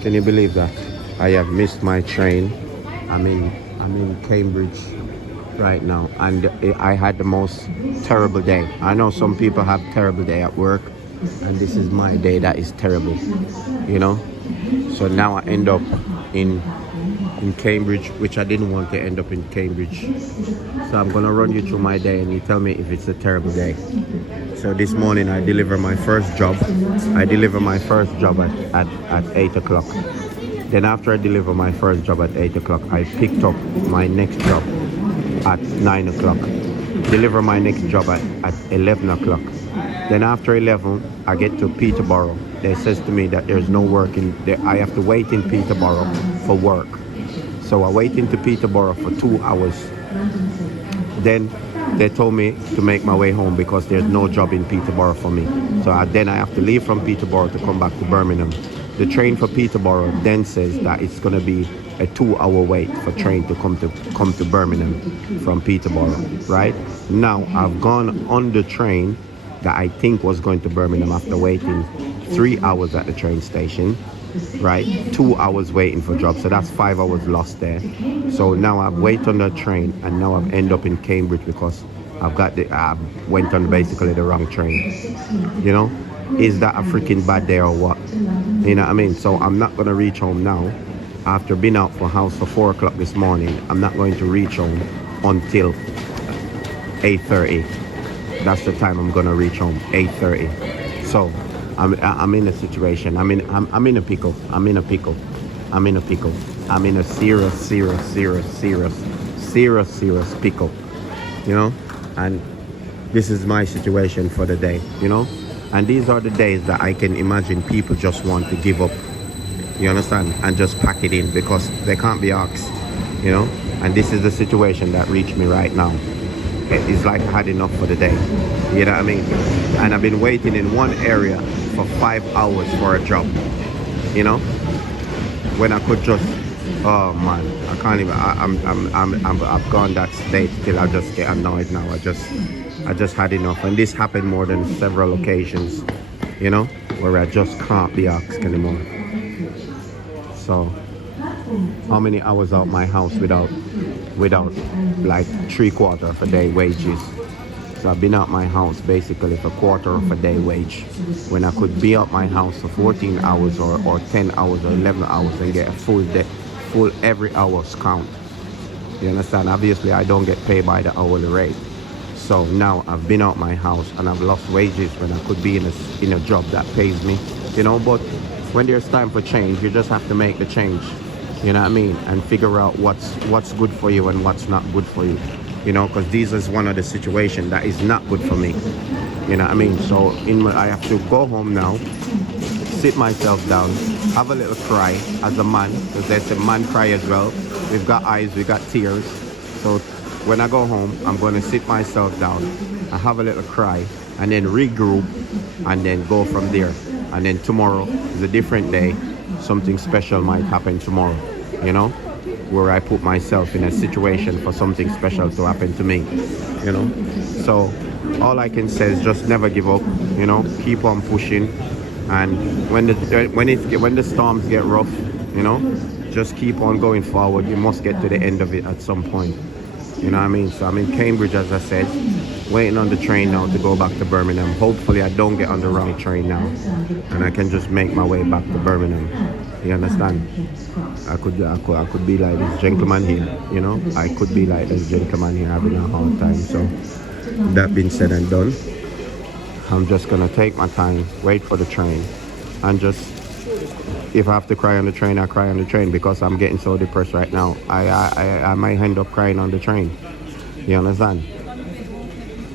Can you believe that? I have missed my train. I'm in Cambridge right now, and I had the most terrible day. I know some people have terrible day at work, and this is my day that is terrible. You know. So now I end up in Cambridge, which I didn't want to end up in Cambridge. So I'm gonna run you through my day, and you tell me if it's a terrible day. So this morning I deliver my first job. I deliver my first job at 8 o'clock. Then after I deliver my first job at 8 o'clock, I picked up my next job at 9 o'clock. Deliver my next job at 11 o'clock. Then after 11, I get to Peterborough. They says to me that there's no work in there. I have to wait in Peterborough for work. So I wait into Peterborough for 2 hours. Then they told me to make my way home because there's no job in Peterborough for me. So then I have to leave from Peterborough to come back to Birmingham. The train for Peterborough then says that it's going to be a 2-hour wait for train to come to Birmingham from Peterborough, right? Now I've gone on the train that I think was going to Birmingham after waiting 3 hours at the train station, right? 2 hours waiting for job, so that's 5 hours lost there. So now I've waited on the train, and now I've ended up in Cambridge because I went on basically the wrong train. You know, is that a freaking bad day or what? You know what I mean? So I'm not gonna reach home now. After being out for house for 4 o'clock this morning, I'm not going to reach home until 8:30. That's the time I'm gonna reach home, 8:30. So I'm in a situation. I'm in a pickle. I'm in a pickle. I'm in a pickle. I'm in a serious pickle. You know, and this is my situation for the day. You know, and these are the days that I can imagine people just want to give up. You understand? And just pack it in because they can't be asked. You know, and this is the situation that reached me right now. It's like I had enough for the day. You know what I mean? And I've been waiting in one area for 5 hours for a job. You know, when I could just, oh man, I can't even. I've gone that state till I just get annoyed now. I just had enough, and this happened more than several occasions. You know, where I just can't be asked anymore. So, how many hours out my house without like 3/4 of a day wages? So I've been out my house basically for 1/4 of a day wage, when I could be out my house for 14 hours or 10 hours or 11 hours and get a full day, full every hour's count. You understand? Obviously I don't get paid by the hourly rate. So now I've been out my house and I've lost wages when I could be in a job that pays me. You know, but when there's time for change, you just have to make the change. You know what I mean? And figure out what's good for you and what's not good for you. You know, because this is one of the situations that is not good for me. You know what I mean? So I have to go home now, sit myself down, have a little cry as a man, because there's a man cry as well. We've got eyes, we got tears. So when I go home, I'm going to sit myself down, I have a little cry, and then regroup, and then go from there. And then tomorrow is a different day. Something special might happen tomorrow, you know, where I put myself in a situation for something special to happen to me, you know. So all I can say is just never give up, you know, keep on pushing. And when the storms get rough, you know, just keep on going forward. You must get to the end of it at some point. You know what I mean? So I'm in Cambridge, as I said, waiting on the train now to go back to Birmingham. Hopefully I don't get on the wrong train now, and I can just make my way back to Birmingham. You understand? I could be like this gentleman here, you know? I could be like this gentleman here having a hard time. So that being said and done, I'm just gonna take my time, wait for the train, and just, if I have to cry on the train, I cry on the train, because I'm getting so depressed right now. I might end up crying on the train. You understand?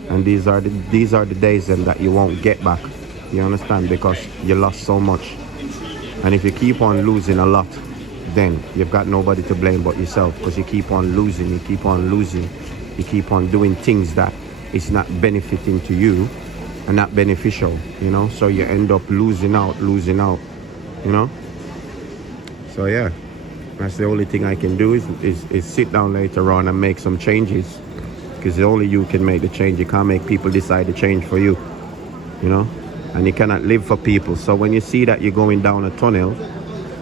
And these are the days then that you won't get back. You understand? Because you lost so much. And if you keep on losing a lot, then you've got nobody to blame but yourself, because you keep on losing, you keep on doing things that it's not benefiting to you and not beneficial, you know? So you end up losing out, you know? So yeah, that's the only thing I can do is sit down later on and make some changes, because only you can make the change. You can't make people decide to change for you, you know? And you cannot live for people. So when you see that you're going down a tunnel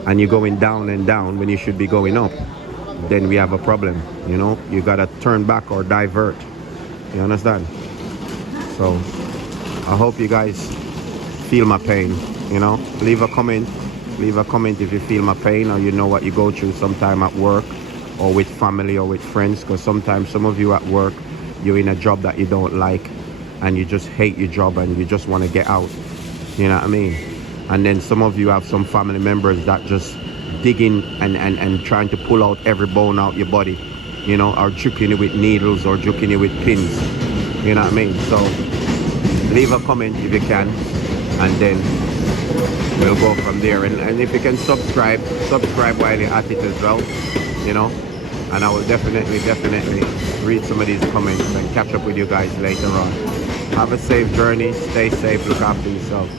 and you're going down and down when you should be going up, then we have a problem. You know, you gotta turn back or divert. You understand? So I hope you guys feel my pain. You know, leave a comment if you feel my pain, or you know what you go through sometime at work or with family or with friends, because sometimes some of you at work, you're in a job that you don't like and you just hate your job and you just want to get out. You know what I mean? And then some of you have some family members that just digging and trying to pull out every bone out your body, you know, or juking you with needles or juking you with pins. You know what I mean? So leave a comment if you can, and then we'll go from there. And if you can subscribe while you're at it as well, you know, and I will definitely read some of these comments and catch up with you guys later on. Have a safe journey, stay safe, look after yourself.